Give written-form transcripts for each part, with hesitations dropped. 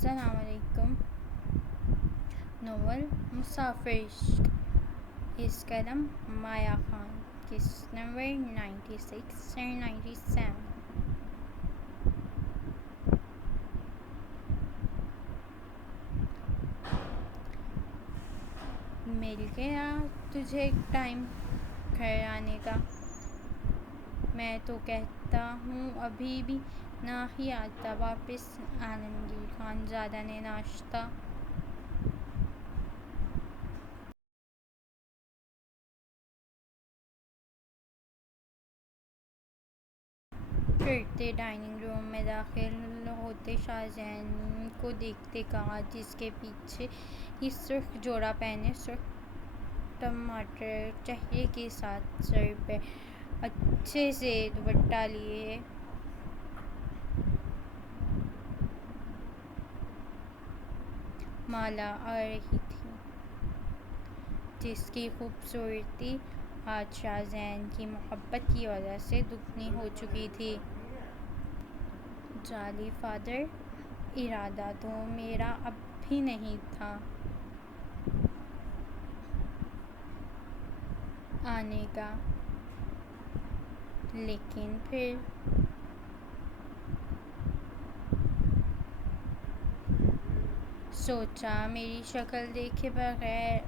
السلام علیکم۔ ناول مسافر عشق، اس قلم مایا خان، قسط نمبر 96 اور 97۔ مل گیا تجھے ٹائم گھر آنے کا، میں تو کہتا ہوں ابھی بھی نہ ہی آتا واپس۔ عالمگیر خان زادہ نے ناشتہ کرتے ڈائننگ روم میں داخل ہوتے شاہ زین کو دیکھتے کہا، جس کے پیچھے ہی سرخ جوڑا پہنے، سرخ ٹماٹر چہرے کے ساتھ، سر پہ اچھے سے دوپٹہ لیے مالا آ رہی تھی، جس کی خوبصورتی آج شاہ زین کی محبت کی وجہ سے دگنی ہو چکی تھی۔ جالی فادر، ارادہ تو میرا اب بھی نہیں تھا آنے کا، لیکن پھر سوچا میری شکل دیکھے بغیر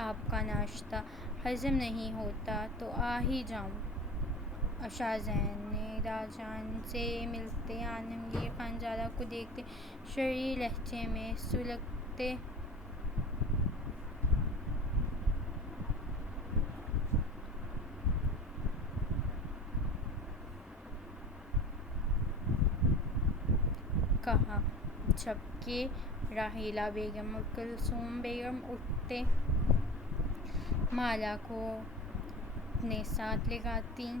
آپ کا ناشتہ ہضم نہیں ہوتا تو آ ہی جاؤں۔ شاہ زین نے راجان سے ملتے عالمگیر خان زادہ کو دیکھتے شرعی لہجے میں سلگتے کہا، جبکہ راحیلہ بیگم اور کلثوم بیگم اٹھتے مالا کو اپنے ساتھ لگاتیں،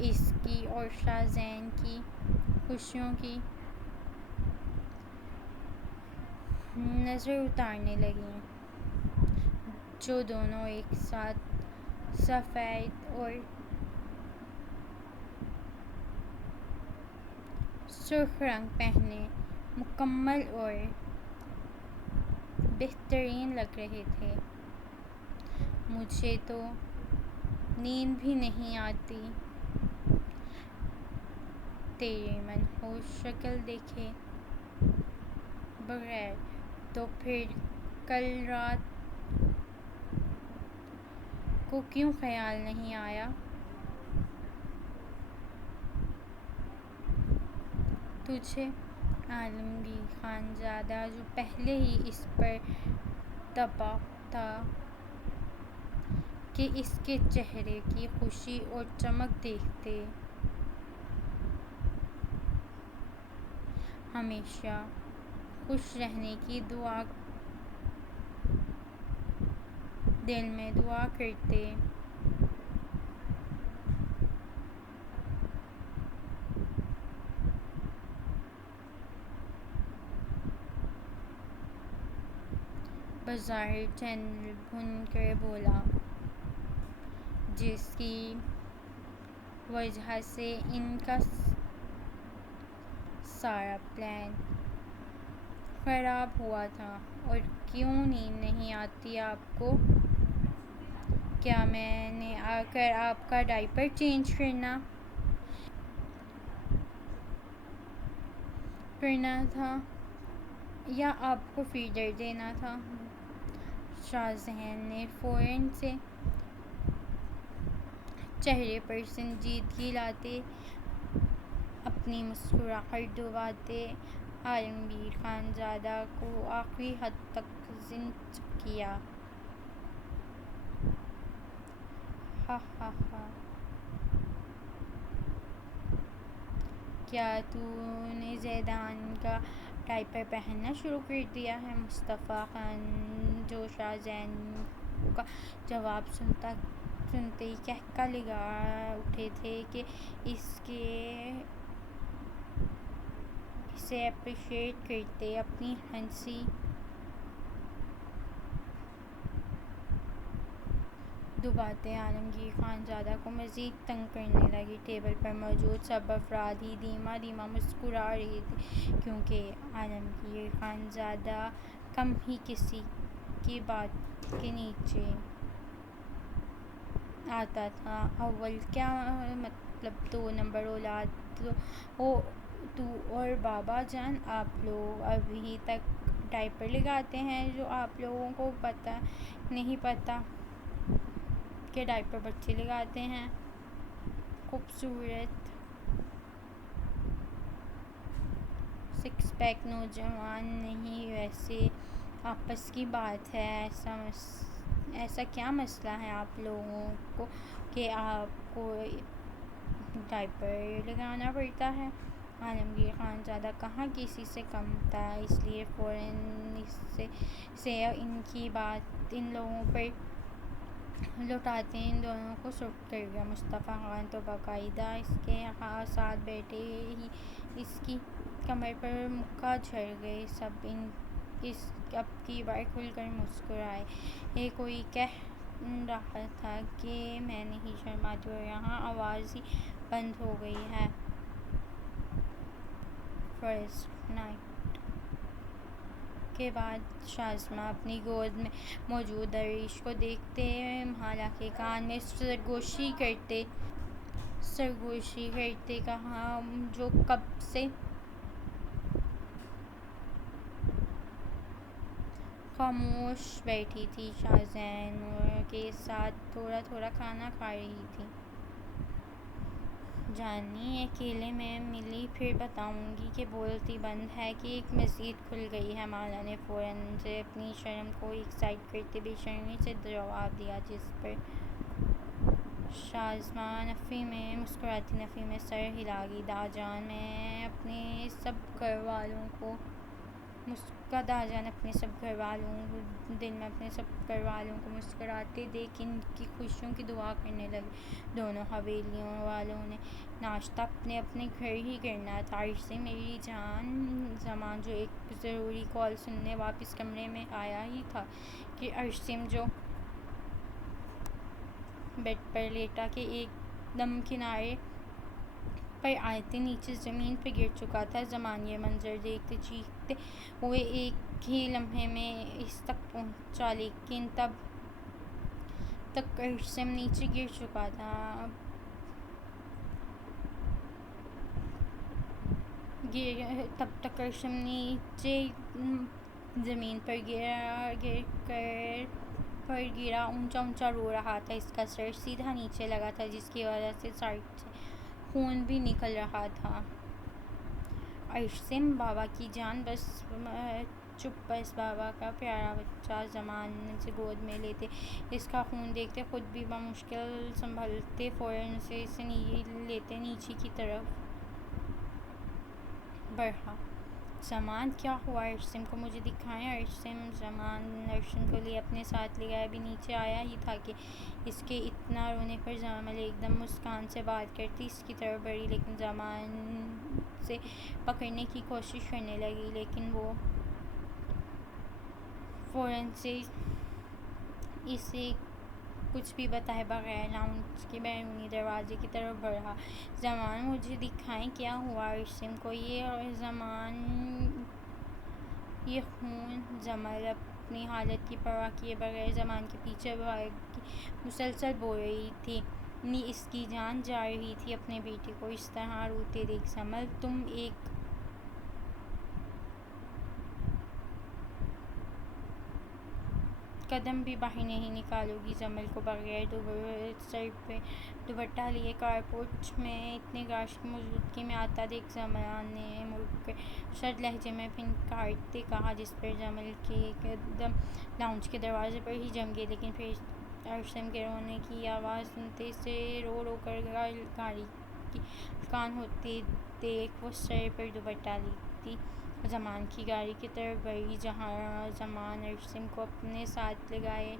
اس کی اور شاہ زین کی خوشیوں کی نظر اتارنے لگیں، جو دونوں ایک ساتھ سفید اور سرخ رنگ پہنے مکمل اور بہترین لگ رہے تھے۔ مجھے تو نیند بھی نہیں آتی تیری منحوس شکل دیکھے بغیر، تو پھر کل رات کو کیوں خیال نہیں آیا تجھے؟ عالمگیر خان زادہ، جو پہلے ہی اس پر طبع تھا کہ اس کے چہرے کی خوشی اور چمک دیکھتے ہمیشہ خوش رہنے کی دل میں دعا کرتے، بظاہر چینل بھن کر بولا، جس کی وجہ سے ان کا سارا پلان خراب ہوا تھا۔ اور کیوں نیند نہیں آتی آپ کو؟ کیا میں نے آ کر آپ کا ڈائپر چینج کرنا تھا یا آپ کو فیڈر دینا تھا؟ شاہ زین نے فوراً سے چہرے پر سنجیدگی لاتے، اپنی مسکراہٹ دباتے عالمگیر خان زادہ کو آخری حد تک زنچ کیا۔ ہا ہا ہا، کیا تو نے زیدان کا ڈائپر پہننا شروع کر دیا ہے؟ مصطفیٰ خان، جو شاہ زین کا جواب سنتے ہی قہقہہ لگا اٹھے تھے کہ اسے اپریشیٹ کرتے، اپنی ہنسی دو باتیں عالمگیر خان زادہ کو مزید تنگ کرنے لگی۔ ٹیبل پر موجود سب افراد ہی دھیما دھیما مسکرا رہے تھے، کیونکہ عالمگیر خان زادہ کم ہی کسی کی بات کے نیچے آتا تھا۔ اول کیا مطلب، 2 نمبر اولاد تو اور بابا جان، آپ لوگ ابھی تک ڈائپر لگاتے ہیں، جو آپ لوگوں کو نہیں پتا کہ ڈائپر بچے لگاتے ہیں۔ خوبصورت 6 پیک نوجوان نہیں، ویسے آپس کی بات ہے، ایسا کیا مسئلہ ہے آپ لوگوں کو کہ آپ کو ڈائپر لگانا پڑتا ہے؟ عالمگیر خان زادہ کہاں کسی سے کم تھا، اس لیے فوراً سے ان کی بات ان لوگوں پر لوٹاتے ان دونوں کو سرخ کر گیا۔ مصطفیٰ خان تو باقاعدہ اس کے ساتھ بیٹھے ہی اس کی کمر پر مکہ جھڑ گئے۔ سب اب کی بار کھل کر مسکرائے۔ کوئی کہہ رہا تھا کہ میں نہیں شرماتی، اور یہاں آواز ہی بند ہو گئی ہے۔ فرسٹ نائٹ کے بعد شازمہ اپنی گود میں موجود عریش کو دیکھتے مالا کے کان میں سرگوشی کرتے کہا، جو کب سے خاموش بیٹھی تھی، شازین کے ساتھ تھوڑا تھوڑا کھانا کھا رہی تھی۔ جانی اکیلے میں ملی، پھر بتاؤں گی کہ بولتی بند ہے کہ ایک مزید کھل گئی ہے۔ مالا نے فوراً سے اپنی شرم کو ایک سائیڈ کرتے بے شرمی سے جواب دیا، جس پر شازمہ مسکراتی نفی میں سر ہلا گئی۔ دادا جان اپنے سب گھر والوں کو دل میں اپنے سب گھر والوں کو مسکراتے دیکھ ان کی خوشیوں کی دعا کرنے لگے۔ دونوں حویلیوں والوں نے ناشتہ اپنے اپنے گھر ہی کرنا تھا۔ عرصی میری جان، زمان جو ایک ضروری کال سننے واپس کمرے میں آیا ہی تھا کہ عرصم جو بیڈ پر لیٹا کے ایک دم کنارے پر آتے نیچے زمین پر گر چکا تھا۔ زمان یہ منظر دیکھتے چیختے ہوئے ایک ہی لمحے میں اس تک پہنچا، لیکن تب تک عرصم نیچے گر چکا تھا۔ زمین پر گرا اونچا اونچا رو رہا تھا۔ اس کا سر سیدھا نیچے لگا تھا، جس کی وجہ سے سائیڈ سے خون بھی نکل رہا تھا۔ عرصم، بابا کی جان چپ بس بابا کا پیارا بچہ، زمان اسے گود میں لیتے اس کا خون دیکھتے خود بھی بمشکل سنبھلتے فوراً سے اسے لیتے نیچے کی طرف بڑھا۔ زمان، کیا ہوا عرصم کو مجھے دکھائیں۔ زمان عرصم کو اپنے ساتھ لے گیا۔ ابھی نیچے آیا ہی تھا کہ اس کے اتنا رونے پر جمیل ایک دم مسکان سے بات کرتی اس کی طرف بڑھی، لیکن زمان اسے پکڑنے کی کوشش کرنے لگی، لیکن وہ فوراً سے اسے کچھ بھی بتائے بغیر لاؤنج کے بیرونی دروازے کی طرف بڑھا۔ زمان، مجھے دکھائیں کیا ہوا عرصم کو۔ یہ خون۔ جمیل اپنی حالت کی پرواہ کیے بغیر زمان کے پیچھے بھاگی، مسلسل بول رہی تھی، اس کی جان جا رہی تھی۔ اپنے بیٹے کو اس طرح روتے دیکھ جمیل، تم ایک قدم بھی باہر نہیں نکالو گی۔ جمیل کو بغیر سر پہ دوپٹہ لیے کارپورچ میں اتنے گاش کی موجودگی میں آتا دیکھ زمان نے مڑ کر سرد لہجے میں پھنکارتے کہا، جس پر جمیل کے قدم لاؤنج کے دروازے پر ہی جم گئے، لیکن پھر عرصم کے رونے کی آواز سنتے اسے رو رو کر گاڑی کی الکان ہوتے دیکھ وہ سر پر دوپٹہ لیتی زمان کی گاڑی کی طرف بڑھی، جہاں زمان عرصم کو اپنے ساتھ لگائے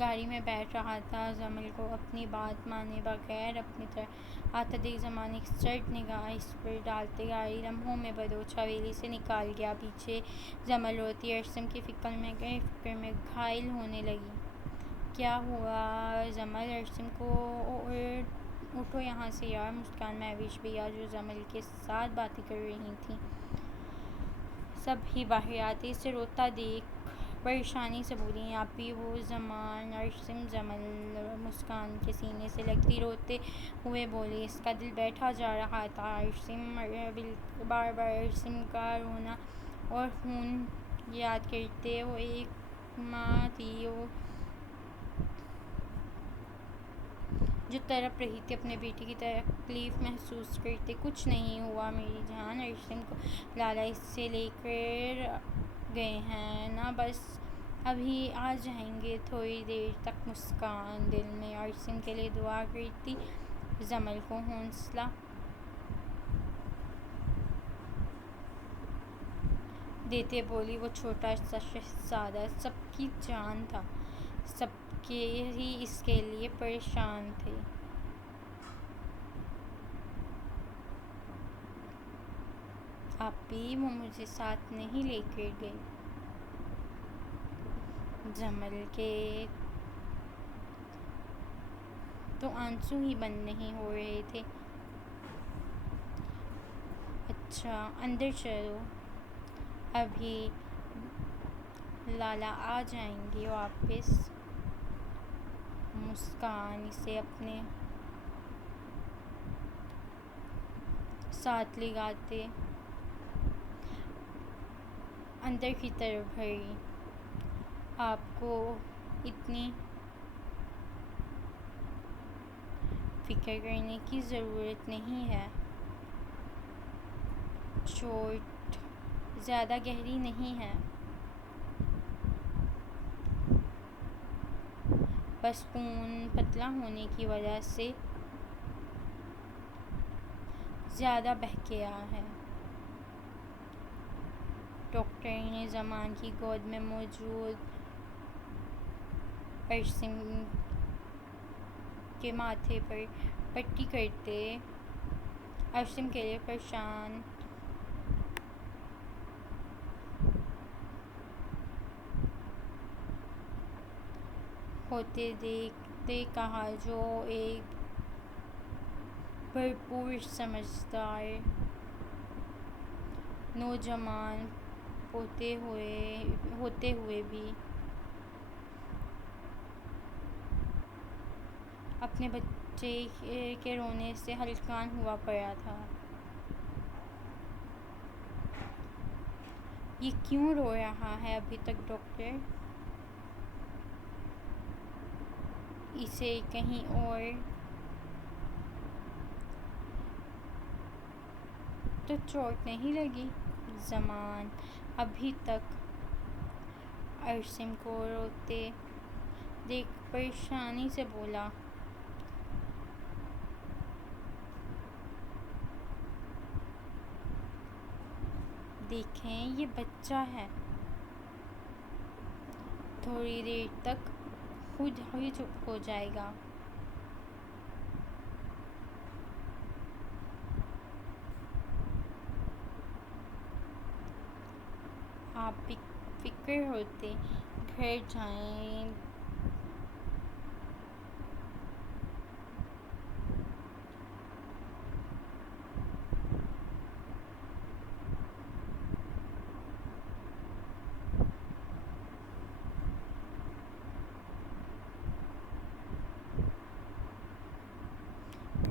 گاڑی میں بیٹھ رہا تھا۔ جمیل کو اپنی بات مانے بغیر اپنی طرف آتا دیکھ زمان ایک سرد نگاہ اس پر ڈالتے گاڑی لمحوں میں بلوچ حویلی سے نکل گیا۔ پیچھے جمیل روتی عرصم کی فکر میں گھائل ہونے لگی کہ کیا ہوا زمل؟ ارسم کو اٹھو یہاں سے یار۔ مسکان مہوش بھیا جو زمل کے ساتھ باتیں کر رہی تھیں سب ہی باہر آتے اسے روتا دیکھ پریشانی سے بولی، آپی وہ زمان۔ ارسم زمل مسکان کے سینے سے لگتی روتے ہوئے بولی، اس کا دل بیٹھا جا رہا تھا۔ ارسم بار بار ارسم کا رونا اور خون یاد کرتے۔ وہ ایک ماں تھی جو تڑپ رہی تھی اپنے بیٹی کی تکلیف محسوس کرتے۔ کچھ نہیں ہوا میری جان، ارسم کو لالا اس سے لے کر گئے ہیں نا، بس ابھی آ جائیں گے تھوڑی دیر تک۔ مسکان دل میں ارسم کے لیے دعا کرتی زمل کو حوصلہ دیتے بولی، وہ چھوٹا سا شہزادہ سب کی جان تھا، سب کے ہی اس کے لیے پریشان تھے۔ آپی وہ مجھے ساتھ نہیں لے کر گئی۔ زمل کے تو آنسو ہی بند نہیں ہو رہے تھے۔ اچھا اندر چلو، ابھی لالا آ جائیں گے واپس۔ مسکان اسے اپنے ساتھ لگاتے اندر کی طرف بڑھی، آپ کو اتنی فکر کرنے کی ضرورت نہیں ہے، چوٹ زیادہ گہری نہیں ہے، بس خون پتلا ہونے کی وجہ سے زیادہ بہہ گیا ہے۔ ڈاکٹر نے زمان کی گود میں موجود ارسم کے ماتھے پر پٹی کرتے ارسم کے لیے پریشان ہوتے دیکھتے کہا، جو ایک بھرپور سمجھدار نوجوان ہوتے ہوئے بھی اپنے بچے کے رونے سے ہلکان ہوا پڑا تھا۔ یہ کیوں رو رہا ہے ابھی تک ڈاکٹر؟ اسے کہیں اور تو چوٹ نہیں لگی؟ زمان ابھی تک ارسم کو روتے دیکھ پریشانی سے بولا، دیکھیں یہ بچہ ہے، تھوڑی دیر تک خود ہی چپ ہو جائے گا۔ آپ بے فکر ہوتے گھر جائیں۔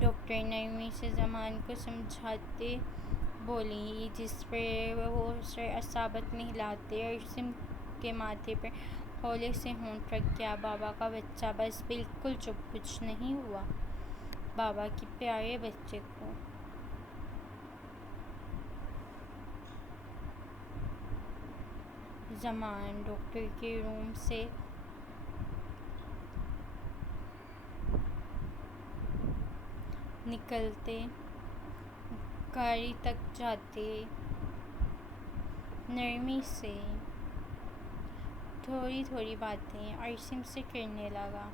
ڈاکٹر نرمی سے زمان کو سمجھاتے بولی، جس پر وہ سر اصابت میں ہلاتے ارسم کے ماتھے پر ہولے سے ہونٹ رکھ گیا، بابا کا بچہ بس بالکل چپ، کچھ نہیں ہوا بابا کے پیارے بچے کو۔ زمان ڈاکٹر کے روم سے نکلتے گاڑی تک جاتے نرمی سے تھوڑی تھوڑی باتیں ارسم سے کرنے لگا،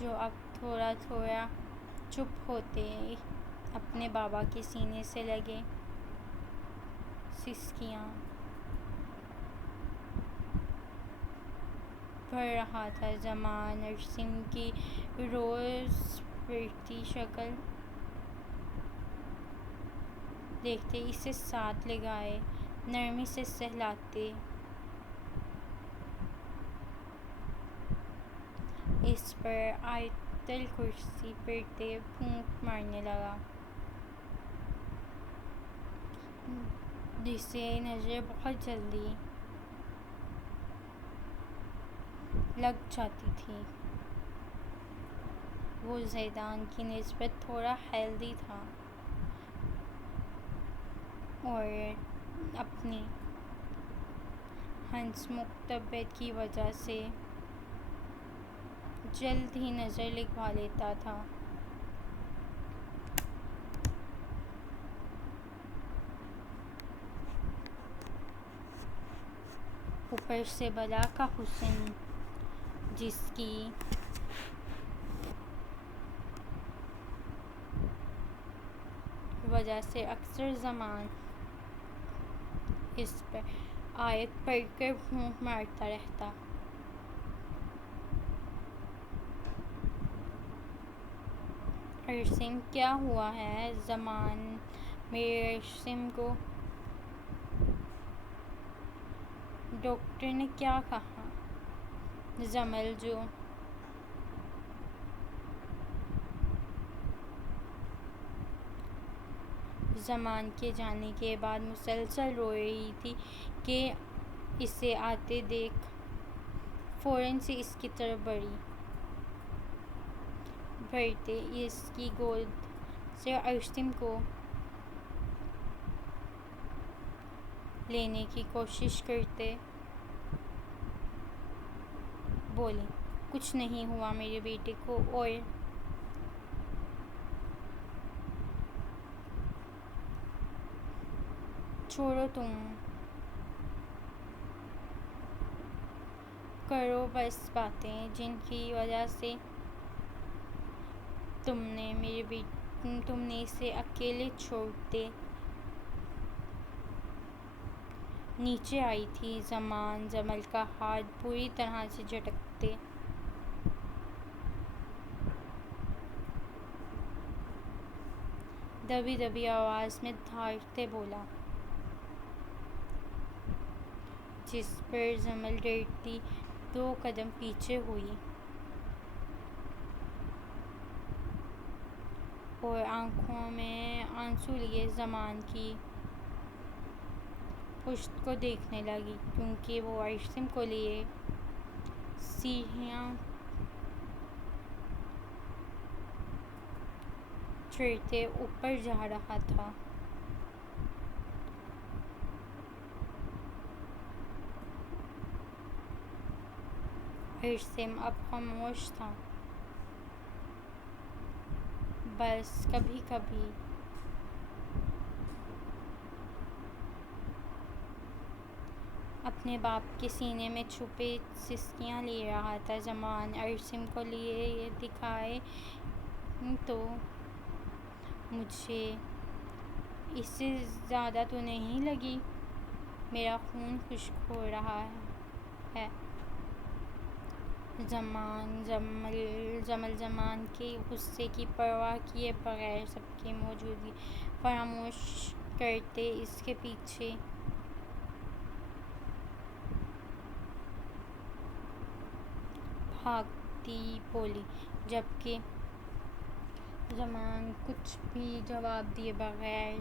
جو اب تھوڑا تھوڑا چپ ہوتے اپنے بابا کے سینے سے لگے سسکیاں بڑھ رہا تھا۔ زمان عاصم کی روز بڑھتی شکل دیکھتے اسے ساتھ لگائے نرمی سے سہلاتے، اس پر آیت الکرسی پڑھتے پھونک مارنے لگا، جسے نظر بہت جلدی لگ جاتی تھی۔ وہ زیدان کی نسبت تھوڑا ہیلدی تھا اور اپنی ہنسمکھ طبیعت کی وجہ سے جلد ہی نظر لگوا لیتا تھا۔ اوپر سے بلا کا حسن، جس کی وجہ سے اکثر زمان اس پر آیت پڑھ کر پھونک مارتا رہتا۔ عاصم کیا ہوا ہے؟ زمان میرے عاصم کو ڈاکٹر نے کیا کہا؟ جمل جو زمان کے جانے کے بعد مسلسل رو رہی تھی کہ اسے آتے دیکھ فوراً سے اس کی طرف بڑھتے اس کی گود سے عاصم کو لینے کی کوشش کرتے بولی، کچھ نہیں ہوا میرے بیٹے کو، اور چھوڑو، تم کرو بس باتیں جن کی وجہ سے تم نے اسے اکیلے چھوڑتے نیچے آئی تھی۔ زمان جمل کا ہاتھ بری طرح سے جھٹکتے دبی دبی آواز میں دھاڑتے بولا، جس پر جمل ڈرتی 2 قدم پیچھے ہوئی اور آنکھوں میں آنسو لیے زمان کی پشت کو دیکھنے لگی، کیونکہ وہ عاصم کو لیے سیڑھیاں چڑھتے اوپر جا رہا تھا۔ عاصم اب خاموش تھا، بس کبھی کبھی اپنے باپ کے سینے میں چھپے سسکیاں لے رہا تھا۔ زمان عاصم کو لیے یہ دکھائے تو مجھے اس سے زیادہ تو نہیں لگی، میرا خون خشک ہو رہا ہے۔ جمل زمان کے غصے کی پرواہ کیے بغیر سب کی موجودگی فراموش کرتے اس کے پیچھے بھاگتی بولی، جبکہ زمان کچھ بھی جواب دیے بغیر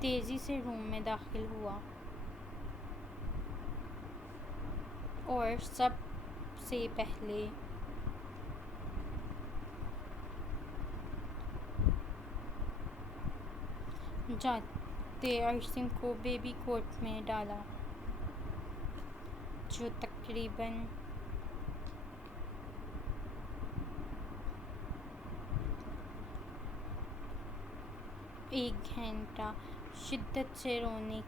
تیزی سے روم میں داخل ہوا اور سب سے پہلے جاتے عاصم کو بیبی کوٹ میں ڈالا، جو تقریباً 1 گھنٹہ شدت سے رونے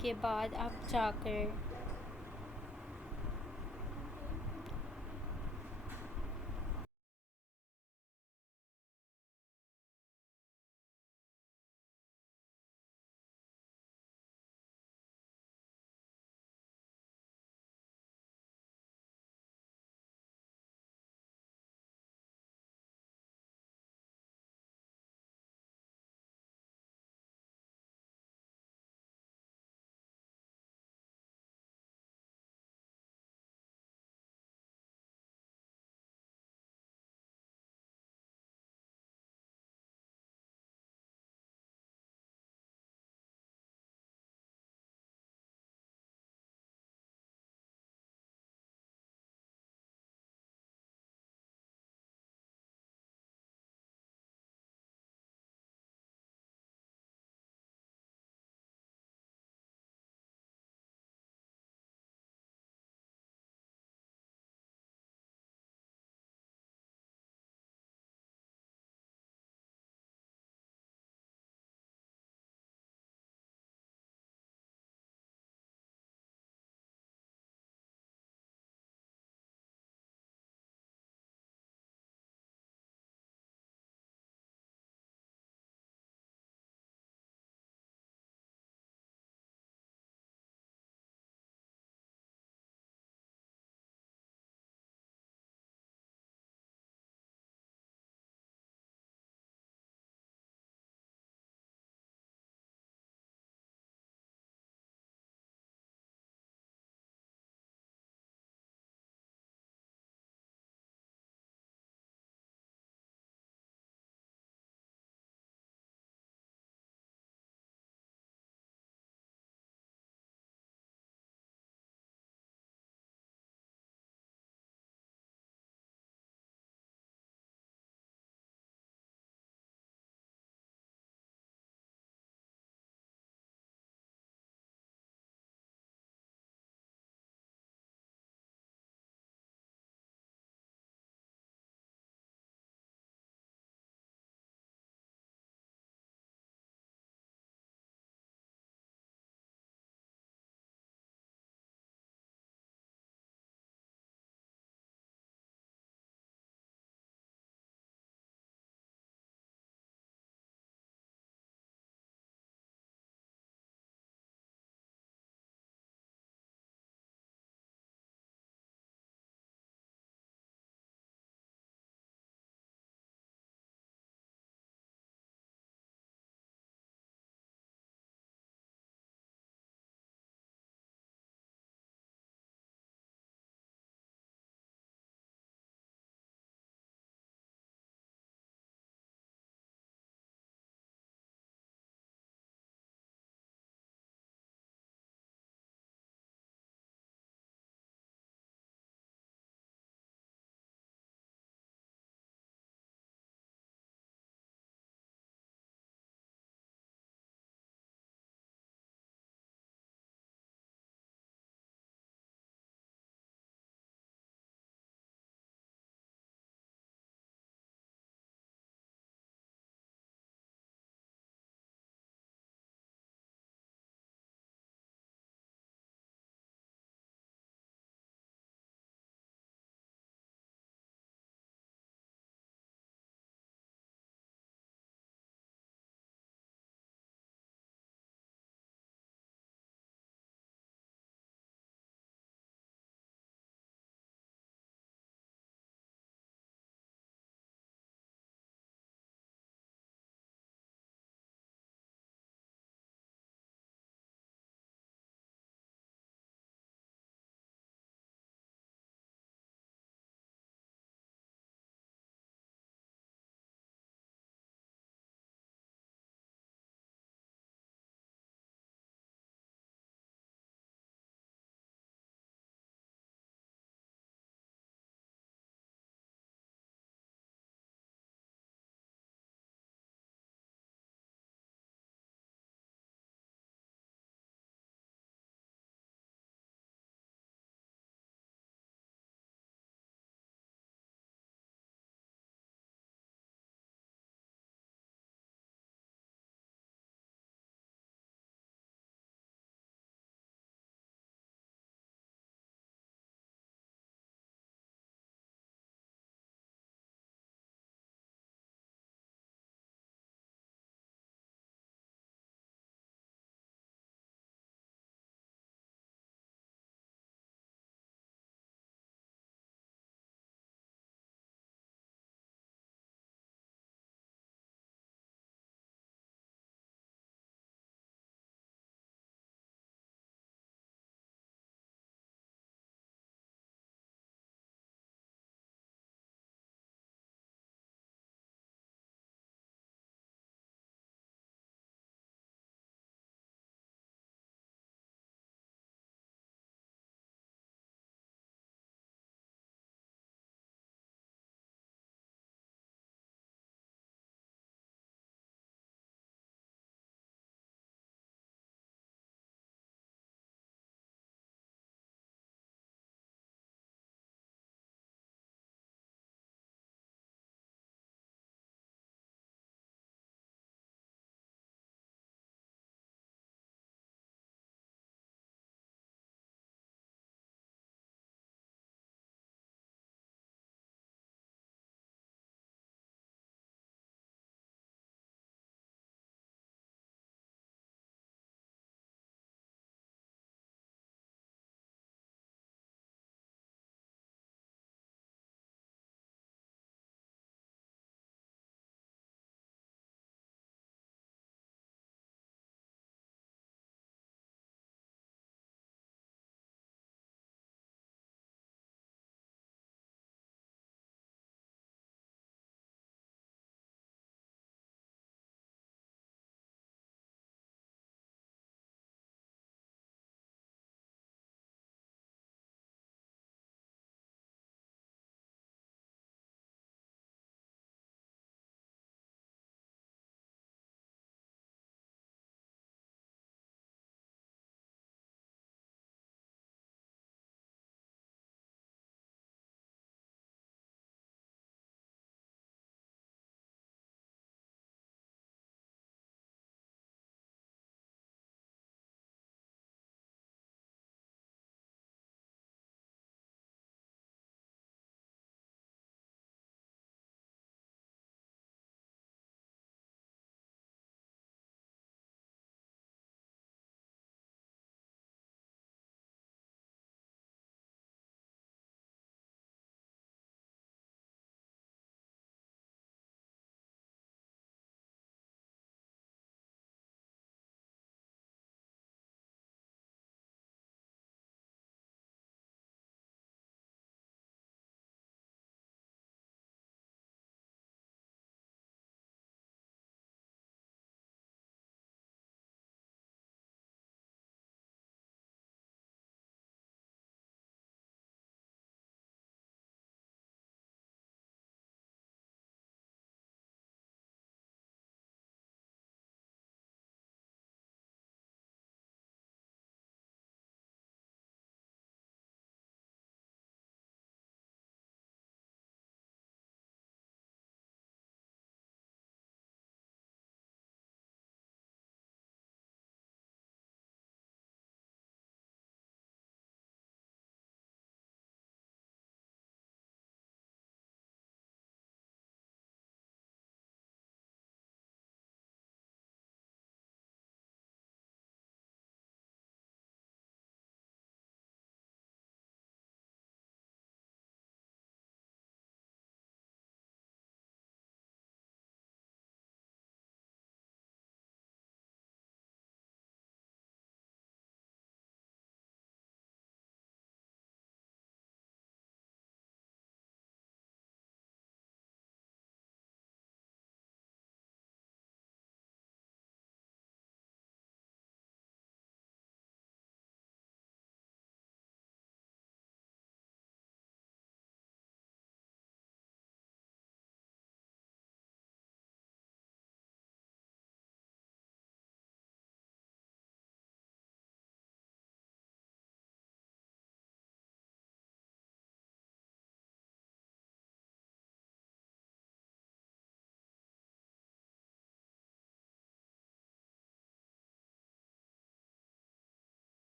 کے بعد اب جا کر